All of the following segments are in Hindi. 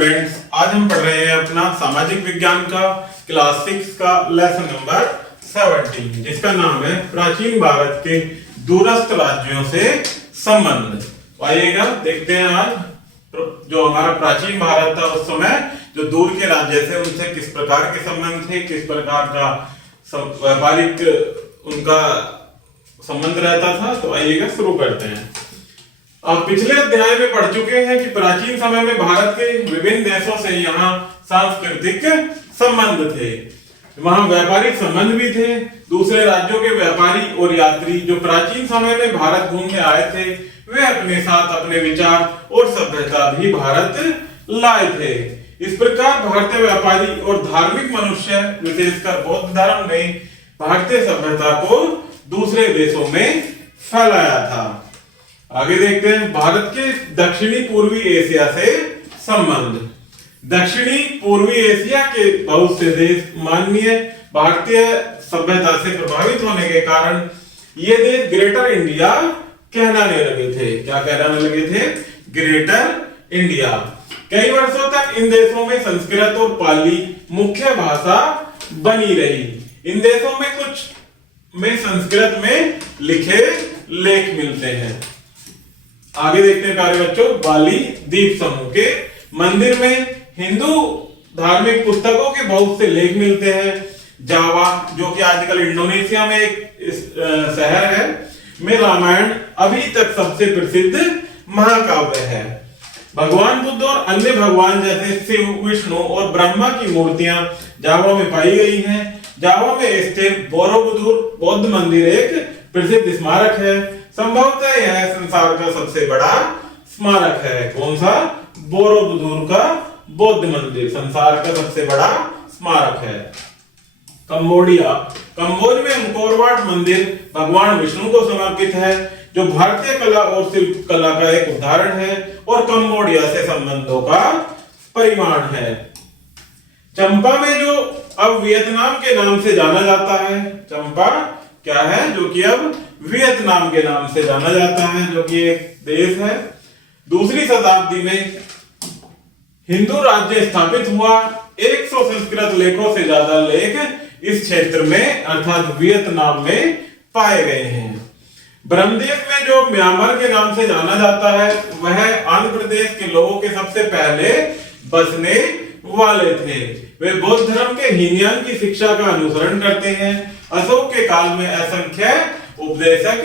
स्टूडेंट्स, आज हम पढ़ रहे हैं अपना सामाजिक विज्ञान का क्लास 6 का लेसन नंबर 17 जिसका नाम है प्राचीन भारत के दूरस्थ राज्यों से संबंध। तो आइएगा देखते हैं आज जो हमारा प्राचीन भारत था उस समय जो दूर के राज्य थे उनसे किस प्रकार के संबंध थे, किस प्रकार का व्यापारिक उनका संबंध रहता था। तो आइएगा शुरू करते हैं। आप पिछले अध्याय में पढ़ चुके हैं कि प्राचीन समय में भारत के विभिन्न देशों से यहाँ सांस्कृतिक संबंध थे, वहां व्यापारिक संबंध भी थे। दूसरे राज्यों के व्यापारी और यात्री जो प्राचीन समय में भारत घूमने आए थे वे अपने साथ अपने विचार और सभ्यता भी भारत लाए थे। इस प्रकार भारतीय व्यापारी और धार्मिक मनुष्य विशेषकर बौद्ध धर्म ने भारतीय सभ्यता को दूसरे देशों में फैलाया था। आगे देखते हैं भारत के दक्षिणी पूर्वी एशिया से संबंध। दक्षिणी पूर्वी एशिया के बहुत से देश माननीय भारतीय सभ्यता से प्रभावित होने के कारण ये देश ग्रेटर इंडिया कहलाने लगे थे। क्या कहलाने लगे थे? Greater India. कई वर्षों तक इन देशों में संस्कृत और पाली मुख्य भाषा बनी रही। इन देशों में कुछ में संस्कृत में लिखे लेख मिलते हैं। आगे देखते हैं प्यारे बच्चों, बाली द्वीप समूह के मंदिर में हिंदू धार्मिक पुस्तकों के बहुत से लेख मिलते हैं। जावा जो कि आजकल इंडोनेशिया में एक शहर है में रामायण अभी तक सबसे प्रसिद्ध महाकाव्य है। भगवान बुद्ध और अन्य भगवान जैसे शिव, विष्णु और ब्रह्मा की मूर्तियां जावा में पाई गई हैं। जावा में स्थित बोरोबुदुर बौद्ध मंदिर एक प्रसिद्ध स्मारक है। संभवतः यह संसार का सबसे बड़ा स्मारक है। कौन सा? बोरोबुदुर का बौद्ध मंदिर संसार का सबसे बड़ा स्मारक है। कंबोडिया, कंबोज में अंकोर वाट मंदिर भगवान विष्णु को समर्पित है जो भारतीय कला और शिल्प कला का एक उदाहरण है और कंबोडिया से संबंधों का परिमाण है। चंपा में जो अब वियतनाम के नाम से जाना जाता है, चंपा क्या है? जो कि अब वियतनाम के नाम से जाना जाता है, जो कि एक देश है। दूसरी शताब्दी में हिंदू राज्य स्थापित हुआ। 100 संस्कृत लेखों से ज्यादा लेख इस क्षेत्र में अर्थात वियतनाम में पाए गए हैं। ब्रह्मदेव में जो म्यांमार के नाम से जाना जाता है वह आंध्र प्रदेश के लोगों के सबसे पहले बसने वाले थे। वे बौद्ध धर्म के हीनयान की शिक्षा का अनुसरण करते हैं। अशोक के काल में असंख्य उपदेशक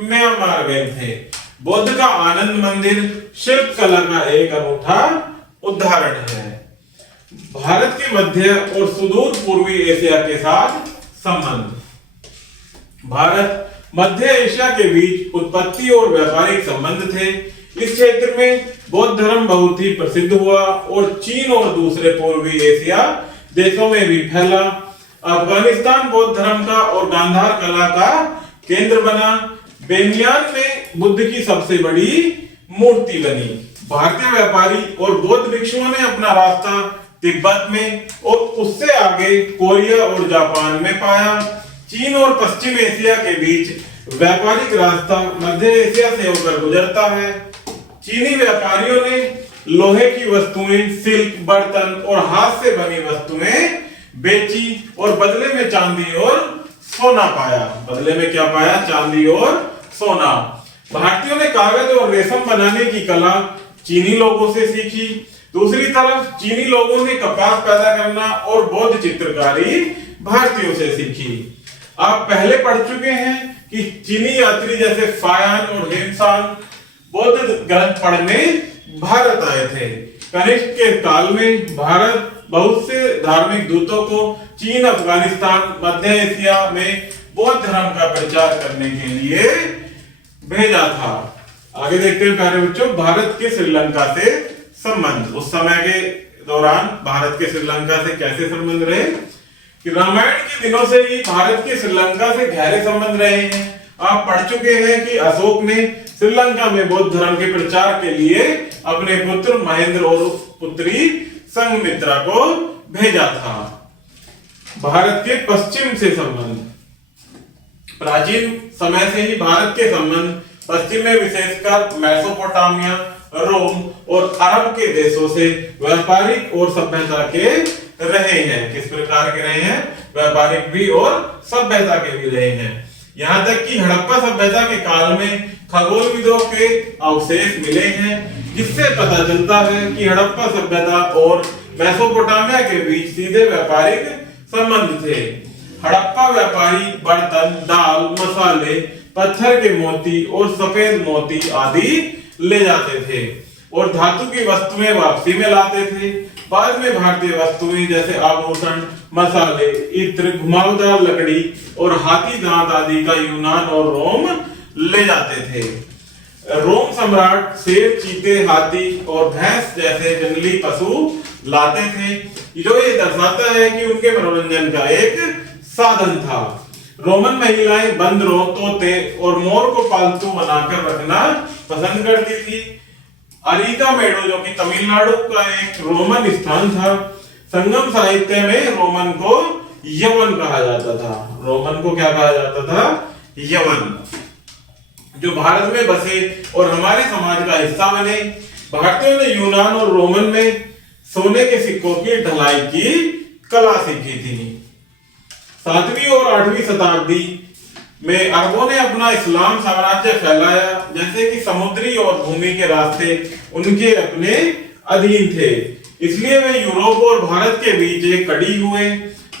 म्यांमार गए थे। बौद्ध का आनंद मंदिर शिल्प कला का एक अनूठा उदाहरण है। भारत के मध्य और सुदूर पूर्वी एशिया के साथ संबंध। भारत मध्य एशिया के बीच उत्पत्ति और व्यापारिक संबंध थे। इस क्षेत्र में बौद्ध धर्म बहुत ही प्रसिद्ध हुआ और चीन और दूसरे पूर्वी एशिया देशों में भी फैला। अफगानिस्तान बौद्ध धर्म का और गांधार कला का केंद्र बना। बेमियान में बुद्ध की सबसे बड़ी मूर्ति बनी। भारतीय व्यापारी और बौद्ध भिक्षुओं ने अपना रास्ता तिब्बत में और उससे आगे कोरिया और जापान में पाया। चीन और पश्चिम एशिया के बीच व्यापारिक रास्ता मध्य एशिया से होकर गुजरता है। चीनी व्यापारियों ने लोहे की वस्तुएं, सिल्क, बर्तन और हाथ से बनी वस्तुएं बेची और बदले में चांदी और सोना पाया। बदले में क्या पाया? चांदी और सोना। भारतीयों ने कागज और रेशम बनाने की कला चीनी लोगों से सीखी। दूसरी तरफ चीनी लोगों ने कपास पैदा करना और बौद्ध चित्रकारी भारतीयों से सीखी। आप पहले पढ़ चुके हैं कि चीनी यात्री जैसे फायान और हेमसान बौद्ध ग्रंथ पढ़ने भारत आए थे। कनिष्क के काल में भारत बहुत से धार्मिक दूतों को चीन, अफगानिस्तान, मध्य एशिया में बौद्ध धर्म का प्रचार करने के लिए भेजा था। आगे देखते हैं प्यारे बच्चों, भारत के श्रीलंका से संबंध। उस समय के दौरान भारत के श्रीलंका से कैसे संबंध रहे कि रामायण के दिनों से ही भारत के श्रीलंका से गहरे संबंध रहे हैं। आप पढ़ चुके हैं कि अशोक ने श्रीलंका में बौद्ध धर्म के प्रचार के लिए अपने पुत्र महेंद्र और पुत्री संघमित्रा को भेजा था। भारत के पश्चिम से संबंध। प्राचीन समय से ही भारत के संबंध पश्चिम में विशेषकर मेसोपोटामिया रोम और अरब के देशों से व्यापारिक और सभ्यता के रहे हैं। किस प्रकार के रहे हैं? व्यापारिक भी और सभ्यता के भी रहे हैं। यहाँ तक कि हड़प्पा सभ्यता के काल में खगोलविदों के अवशेष मिले हैं, जिससे पता चलता है कि हड़प्पा सभ्यता और मेसोपोटामिया के बीच सीधे व्यापारिक संबंध थे। हड़प्पा व्यापारी बर्तन, दाल, मसाले, पत्थर के मोती और सफेद मोती आदि ले जाते थे और धातु की वस्तुएं वापसी में लाते थे। बाद में भारतीय वस्तुएं जैसे आभूषण, मसाले, इत्र, घुमावदार लकड़ी और हाथी दांत आदि का यूनान और रोम ले जाते थे। रोम सम्राट शेर, चीते, हाथी और भैंस जैसे जंगली पशु लाते थे, जो ये दर्शाता है कि उनके मनोरंजन का एक साधन था। रोमन महिलाएं बंदरों, तोते और मोर को पालतू बनाकर रखना पसंद करती थी। अरिकामेडो, जो कि तमिलनाडु का एक रोमन स्थान था, संगम साहित्य में रोमन को यवन कहा जाता था। रोमन को क्या कहा जाता था? यवन। जो भारत में बसे और हमारे समाज का हिस्सा बने। भारतीयों ने यूनान और रोमन में सोने के सिक्कों की ढलाई की कला सीखी थी। 7वीं और 8वीं शताब्दी में अरबों ने अपना इस्लाम साम्राज्य फैलाया, जैसे कि समुद्री और भूमि के रास्ते उनके अपने अधीन थे, इसलिए वे यूरोप और भारत के बीच एक कड़ी हुए।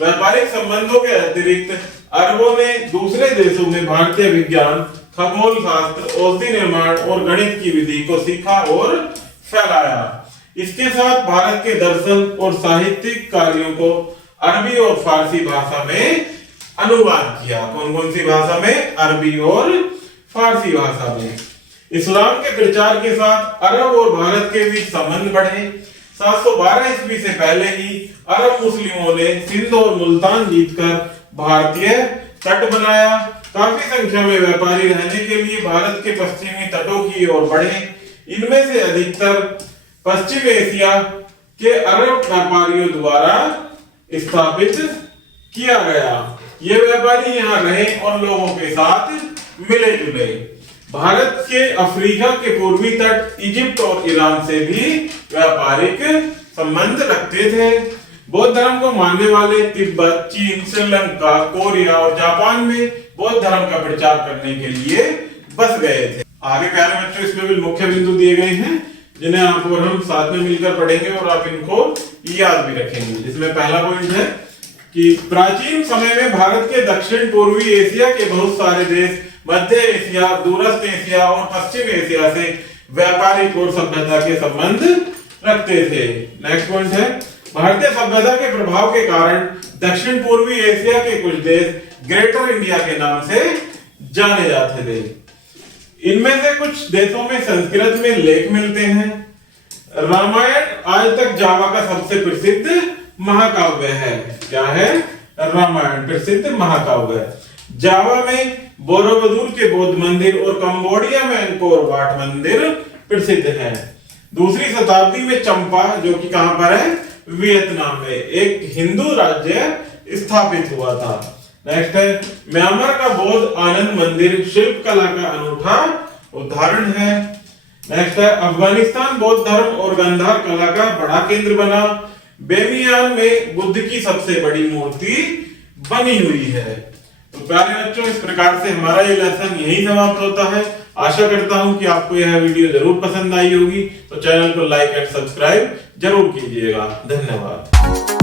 व्यापारिक संबंधों के अतिरिक्त अरबों ने दूसरे देशों में भारतीय विज्ञान, खगोल शास्त्र, औषधि निर्माण और गणित की विधि को सीखा और फैलाया। इसके साथ भारत के दर्शन और साहित्यिक कार्यों को अरबी और फारसी भाषा में अनुवाद किया। कौन कौन सी भाषा में? अरबी और फारसी भाषा में। इस्लाम के प्रचार के साथ अरब और भारत के बीच संबंध बढ़े। 712 ईस्वी से पहले ही अरब मुस्लिमों ने सिंध और मुल्तान जीतकर भारतीय तट बनाया। काफी संख्या में व्यापारी रहने के लिए भारत के पश्चिमी तटों की ओर बढ़े। इनमें से अधिकतर पश्चिम एशिया के अरब व्यापारियों द्वारा स्थापित किया गया। ये व्यापारी यहाँ रहे और लोगों के साथ मिले जुले। भारत के अफ्रीका के पूर्वी तट, इजिप्ट और ईरान से भी व्यापारिक संबंध रखते थे। बौद्ध धर्म को मानने वाले तिब्बत, चीन, श्रीलंका, कोरिया और जापान में बौद्ध धर्म का प्रचार करने के लिए बस गए थे। आगे प्यारे बच्चों, इसमें भी मुख्य बिंदु दिए गए हैं, जिन्हें आप और हम साथ में मिलकर पढ़ेंगे और आप इनको याद भी रखेंगे। जिसमें पहला पॉइंट है कि प्राचीन समय में भारत के दक्षिण पूर्वी एशिया के बहुत सारे देश मध्य एशिया, दूरस्थ एशिया और पश्चिम एशिया से व्यापारिक और सभ्यता के संबंध रखते थे। नेक्स्ट पॉइंट है, भारतीय सभ्यता के प्रभाव के कारण दक्षिण पूर्वी एशिया के कुछ देश ग्रेटर इंडिया के नाम से जाने जाते थे। इनमें से कुछ देशों में संस्कृत में लेख मिलते हैं। रामायण आज तक जावा का सबसे प्रसिद्ध महाकाव्य है। क्या है? रामायण प्रसिद्ध महाकाव्य है। जावा में बोरोबुदुर के बौद्ध मंदिर और कंबोडिया में अंकोर वाट मंदिर प्रसिद्ध है। दूसरी शताब्दी में चंपा, जो कि कहां पर है? वियतनाम में, एक हिंदू राज्य स्थापित हुआ था। नेक्स्ट है, म्यांमार का बौद्ध आनंद मंदिर शिल्प कला का अनूठा उदाहरण है। नेक्स्ट है, अफगानिस्तान बौद्ध धर्म और गांधार कला का बड़ा केंद्र बना। बेमियान में बुद्ध की सबसे बड़ी मूर्ति बनी हुई है। तो प्यारे बच्चों, इस प्रकार से हमारा ये लेसन यही समाप्त होता है। आशा करता हूं कि आपको यह वीडियो जरूर पसंद आई होगी। तो चैनल को लाइक एंड सब्सक्राइब जरूर कीजिएगा। धन्यवाद।